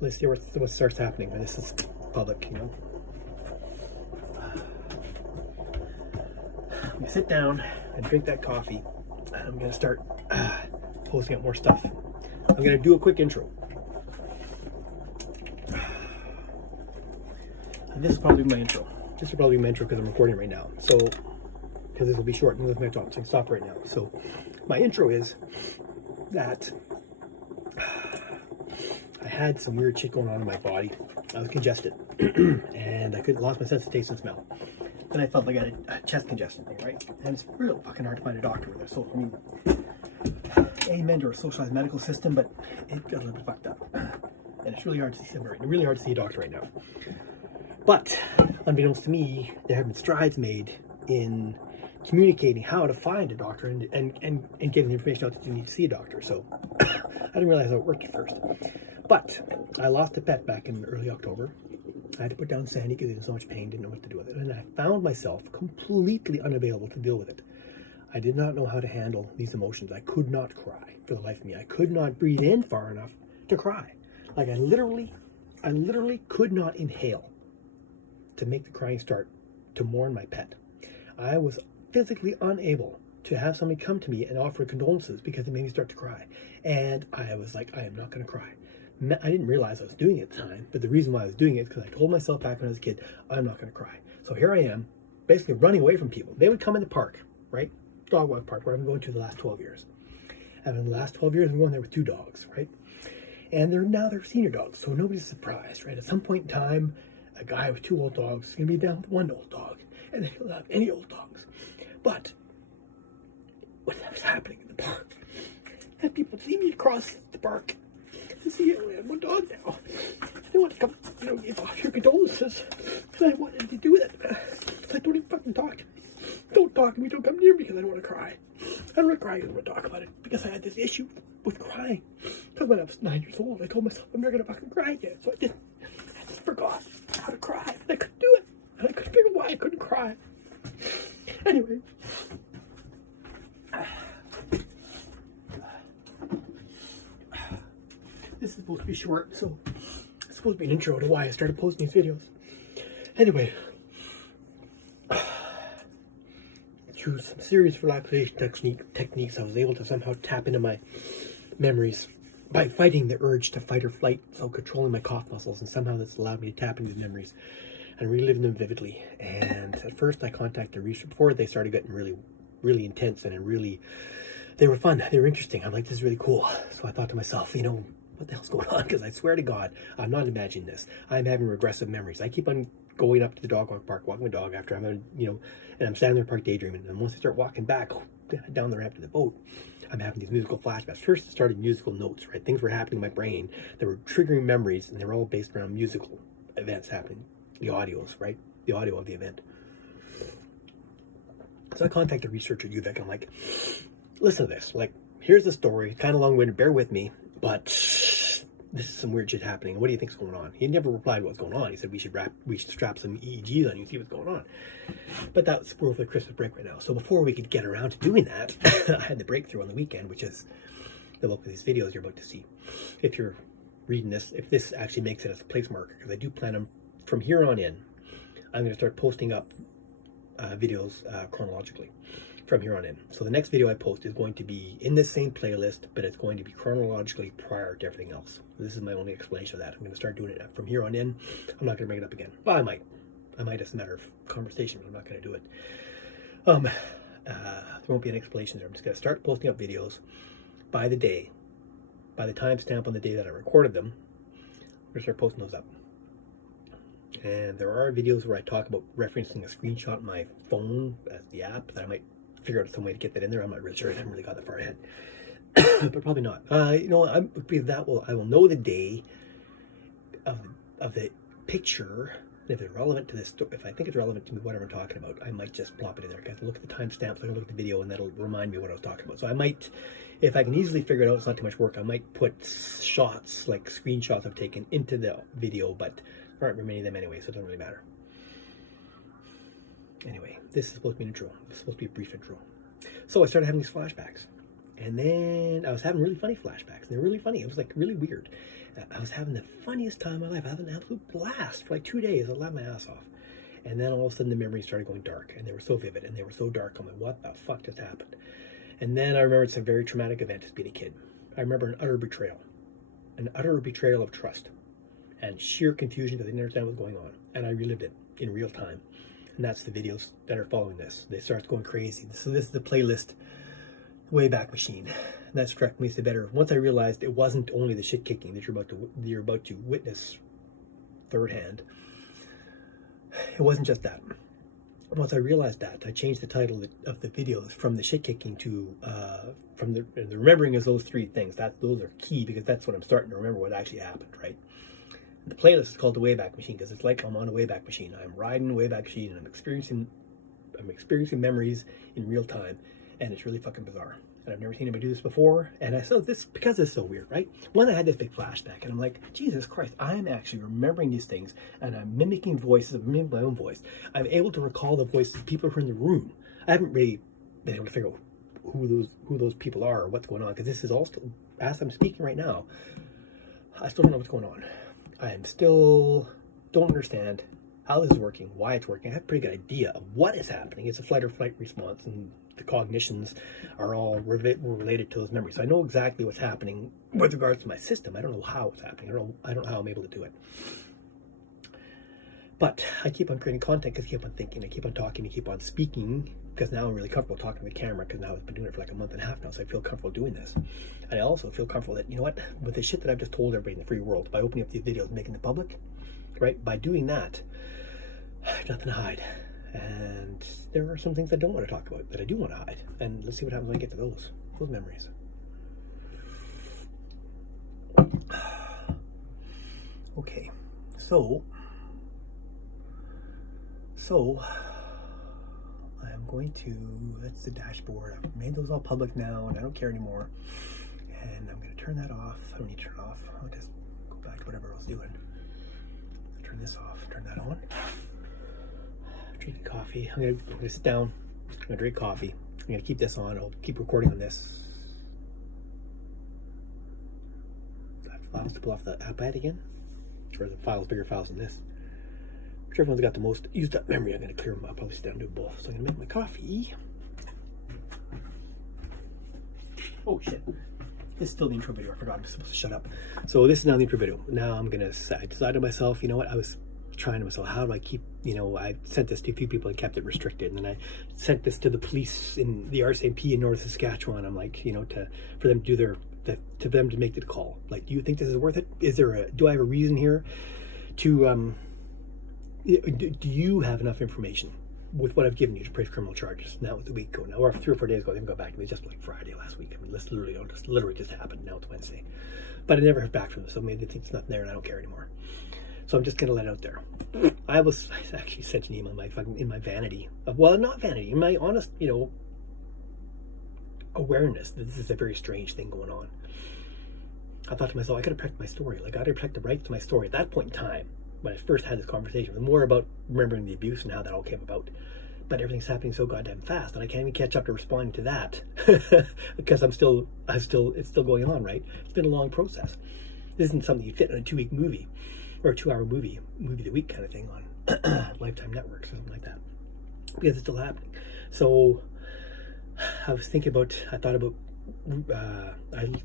let's see what starts happening when this is public, you know. I'm gonna sit down and drink that coffee. I'm gonna start posting up more stuff. I'm gonna do a quick intro. And this is probably my intro. This will probably be my intro because I'm recording right now. So, because this will be short and this is my talk, so I can stop right now. So, my intro is that I had some weird shit going on in my body. I was congested and I lost my sense of taste and smell. Then I felt like I had a chest congestion thing, right? And it's real fucking hard to find a doctor with it. So, I mean, amen to our socialized medical system, but it got a little bit fucked up. And it's really hard to see somebody, really hard to see a doctor right now. But, unbeknownst to me, there have been strides made in communicating how to find a doctor and getting the information out that you need to see a doctor. So, I didn't realize how it worked at first. But, I lost a pet back in early October. I had to put down Sandy because he was in so much pain, didn't know what to do with it. And I found myself completely unavailable to deal with it. I did not know how to handle these emotions. I could not cry for the life of me. I could not breathe in far enough to cry. Like I literally could not inhale to make the crying start to mourn my pet. I was physically unable to have somebody come to me and offer condolences because it made me start to cry. And I was like, I am not going to cry. I didn't realize I was doing it at the time, but the reason why I was doing it is because I told myself back when I was a kid, I'm not going to cry. So here I am, basically running away from people. They would come in the park, right? Dog walk park, where I've been going to the last 12 years. And in the last 12 years, I'm going there with 2 dogs, right? And they're senior dogs, so nobody's surprised, right? At some point in time, a guy with 2 old dogs is going to be down with 1 old dog, and then he'll have any old dogs. But what was happening in the park, and people see me across the park, and see, I only had 1 dog now. They want to come, give off your condolences, and I wanted to do that. I don't even fucking talk to me. Don't talk to me, don't come near me because I don't want to cry. I don't want to cry because I want to talk about it because I had this issue with crying. Because when I was 9 years old, I told myself I'm never going to fucking cry again. So I just forgot how to cry. And I couldn't do it. And I couldn't figure why I couldn't cry. Anyway. This is supposed to be short, so it's supposed to be an intro to why I started posting these videos. Anyway. Through some serious relaxation techniques, I was able to somehow tap into my memories by fighting the urge to fight or flight, so controlling my cough muscles, and somehow this allowed me to tap into these memories and relive them vividly. And at first I contacted research before they started getting really, really intense, and they were fun, they were interesting. I'm like, this is really cool. So I thought to myself, what the hell's going on? Because I swear to God, I'm not imagining this. I'm having regressive memories. I keep on going up to the dog walk park, walking my dog after I'm, and I'm standing there in the park daydreaming. And once I start walking back down the ramp to the boat, I'm having these musical flashbacks. First, it started musical notes, right? Things were happening in my brain that were triggering memories, and they were all based around musical events happening. The audios, right? The audio of the event. So I contacted a researcher at Wayback. I'm like, listen to this. Like, here's the story. Kind of long-winded. Bear with me, but this is some weird shit happening. What do you think's going on? He never replied what was going on. He said we should strap some EEGs on you and see what's going on. But we're over the Christmas break right now. So before we could get around to doing that, I had the breakthrough on the weekend, which is the bulk of these videos you're about to see. If you're reading this, if this actually makes it as a place marker, because I do plan on, from here on in, I'm going to start posting up videos chronologically from here on in. So the next video I post is going to be in this same playlist, but it's going to be chronologically prior to everything else. This is my only explanation of that. I'm going to start doing it from here on in. I'm not going to bring it up again. Well, I might as a matter of conversation, but I'm not going to do it. There won't be an explanation there. I'm just going to start posting up videos by the timestamp on the day that I recorded them. I'm going to start posting those up. And there are videos where I talk about referencing a screenshot of my phone as the app that I might figure out some way to get that in there. I'm not really sure. I haven't really got that far ahead. But probably not. I will know the day of the picture. If it's relevant to this, if I think it's relevant to whatever I'm talking about, I might just plop it in there. I have to look at the timestamps, I can look at the video, and that'll remind me what I was talking about. So I might, if I can easily figure it out, it's not too much work, I might put shots, like screenshots I've taken, into the video, but there aren't many of them anyway, so it doesn't really matter. Anyway, this is supposed to be an intro. This is supposed to be a brief intro. So I started having these flashbacks. And then I was having really funny flashbacks. And they're really funny. It was like really weird. I was having the funniest time of my life. I had an absolute blast for like 2 days. I laughed my ass off. And then all of a sudden the memories started going dark. And they were so vivid and they were so dark. I'm like, what the fuck just happened? And then I remembered some very traumatic event as being a kid. I remember an utter betrayal of trust and sheer confusion because I didn't understand what was going on. And I relived it in real time. And that's the videos that are following this. They start going crazy. So this is the playlist Wayback Machine. And that struck me as the better. Once I realized it wasn't only the shit kicking that you're about to witness third hand. It wasn't just that. Once I realized that, I changed the title of the videos from the shit kicking to from the remembering as those three things. Those are key because that's what I'm starting to remember what actually happened, right? The playlist is called the Wayback Machine because it's like I'm on a Wayback Machine. I'm riding a Wayback Machine and I'm experiencing memories in real time, and it's really fucking bizarre. And I've never seen anybody do this before. And I saw this because it's so weird, right? When I had this big flashback, and I'm like, Jesus Christ, I'm actually remembering these things, and I'm mimicking voices, I'm mimicking my own voice. I'm able to recall the voices of people who are in the room. I haven't really been able to figure out who those people are or what's going on, because this is all still, as I'm speaking right now, I still don't know what's going on. I am still don't understand how this is working, why it's working. I have a pretty good idea of what is happening. It's a flight or flight response, and the cognitions are all related to those memories. So I know exactly what's happening with regards to my system. I don't know how it's happening. I don't know how I'm able to do it. But I keep on creating content because I keep on thinking, I keep on talking, I keep on speaking, because now I'm really comfortable talking to the camera, because now I've been doing it for like a month and a half now, so I feel comfortable doing this. And I also feel comfortable that, you know what, with the shit that I've just told everybody in the free world, by opening up these videos and making them public, right, by doing that, I have nothing to hide. And there are some things I don't want to talk about that I do want to hide. And let's see what happens when I get to those memories. Okay, so I am going to, that's the dashboard. I've made those all public now and I don't care anymore. And I'm going to turn that off. I don't need to turn it off. I'll just go back to whatever I was doing. Turn this off, turn that on. Drinking coffee. I'm gonna sit down. I'm gonna drink coffee. I'm gonna keep this on. I'll keep recording on this. Files to pull off the iPad again, or the files bigger files than this. Whichever one's got the most used up memory, I'm gonna clear them up. I'll probably sit down and do both. So I'm gonna make my coffee. Oh shit! This is still the intro video. I forgot I'm supposed to shut up. So this is now the intro video. Now I'm gonna. I decided to myself. You know what? I was trying to myself, how do I keep, I sent this to a few people and kept it restricted, and then I sent this to the police in the RCMP in North Saskatchewan. I'm like, for them to do to them to make the call. Like, do you think this is worth it? Do I have a reason here to, do you have enough information with what I've given you to press criminal charges? Now it's a week ago now, or 3 or 4 days ago, they haven't got back to me. Just like Friday last week. I mean, this literally just happened. Now it's Wednesday, but I never heard back from them, so maybe they think it's nothing there and I don't care anymore. So I'm just gonna let it out there. I actually sent an email in my vanity, not vanity, in my honest, awareness that this is a very strange thing going on. I thought to myself, I gotta protect my story. Like, I gotta protect the right to my story. At that point in time, when I first had this conversation, it was more about remembering the abuse and how that all came about. But everything's happening so goddamn fast, and I can't even catch up to responding to that because it's still going on, right? It's been a long process. This isn't something you fit in a 2-week movie. Or a 2-hour movie of the week kind of thing on Lifetime Network or something like that, because it's still happening. So I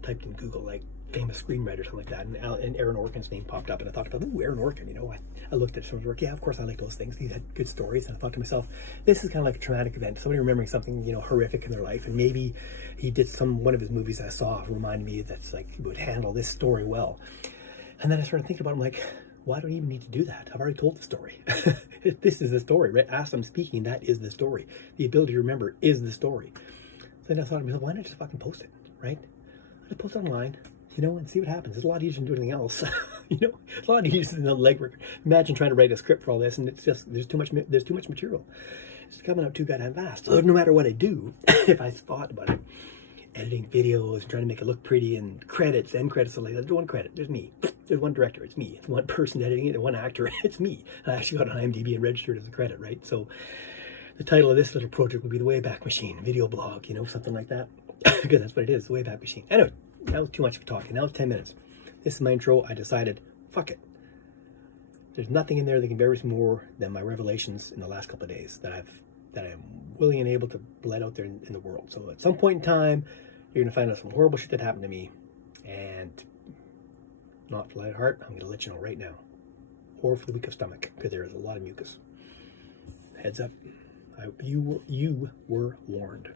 typed in Google like famous screenwriter or something like that, and Aaron Orkin's name popped up, and I thought about, Aaron Orkin, I looked at someone's work. Yeah, of course I like those things. He had good stories, and I thought to myself, this is kind of like a traumatic event, somebody remembering something, horrific in their life, and maybe he did one of his movies I saw reminded me that's like, he would handle this story well. And then I started thinking about it, I'm like, why do I even need to do that? I've already told the story. This is the story, right? As I'm speaking, that is the story. The ability to remember is the story. So then I thought to myself, why not just fucking post it, right? I just post it online, and see what happens. It's a lot easier than doing anything else. It's a lot easier than the legwork. Imagine trying to write a script for all this, and it's just, there's too much material. It's coming out too goddamn fast. So no matter what I do, if I thought about it, editing videos, trying to make it look pretty, and credits, like that. There's one credit, there's me. There's one director, it's me. It's one person editing it, there's one actor, it's me. I actually got on IMDb and registered as a credit, right? So the title of this little project would be the Wayback Machine video blog, something like that. because that's what it is, the Wayback Machine. Anyway, that was too much for talking. That was 10 minutes. This is my intro. I decided, fuck it. There's nothing in there that can bear more than my revelations in the last couple of days that I'm willing and able to let out there in the world. So at some point in time, you're gonna find out some horrible shit that happened to me, and not for light heart, I'm gonna let you know right now, or for the weak of stomach, because there is a lot of mucus. Heads up, you were warned.